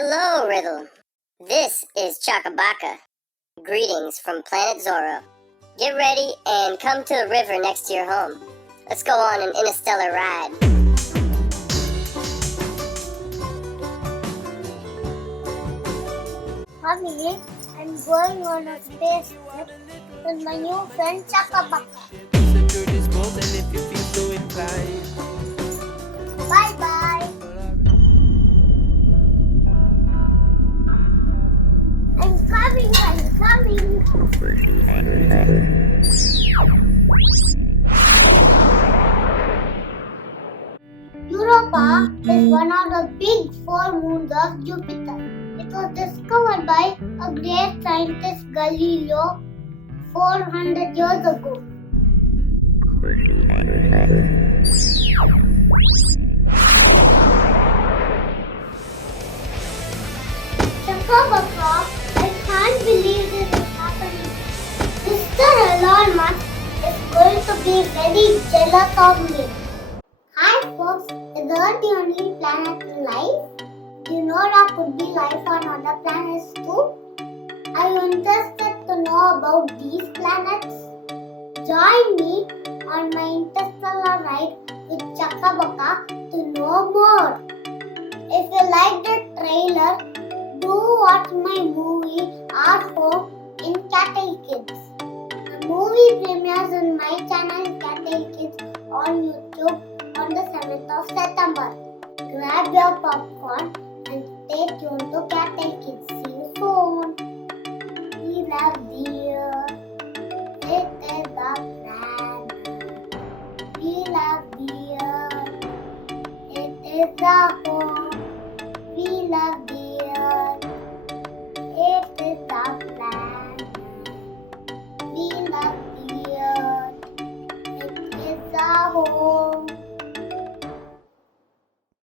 Hello, Rithul. This is Chaka Baka. Greetings from planet Zorro. Get ready and come to the river next to your home. Let's go on an interstellar ride. Mommy, I'm going on a space trip with my new friend Chaka Baka. Bye bye. I'm coming. Europa is one of the big four moons of Jupiter. It was discovered by a great scientist Galileo 400 years ago. Chaka Baka, I can't believe this is happening. Mr. Elon Musk is going to be very jealous of me. Hi folks, is Earth the only planet in life? You know there could be life on other planets too? Are you interested to know about these planets? Join me on my interstellar ride with Chaka Baka to know more. If you like the trailer, do watch my movie R4 in Cattle Kids. The movie premieres on my channel Cattle Kids on YouTube on the 7th of September. Grab your popcorn and stay tuned to Cattle Kids. See you soon. We love the earth. It is the planet. We love the earth. It is the home. We love the earth. It is the planet. We love the earth. It is the home.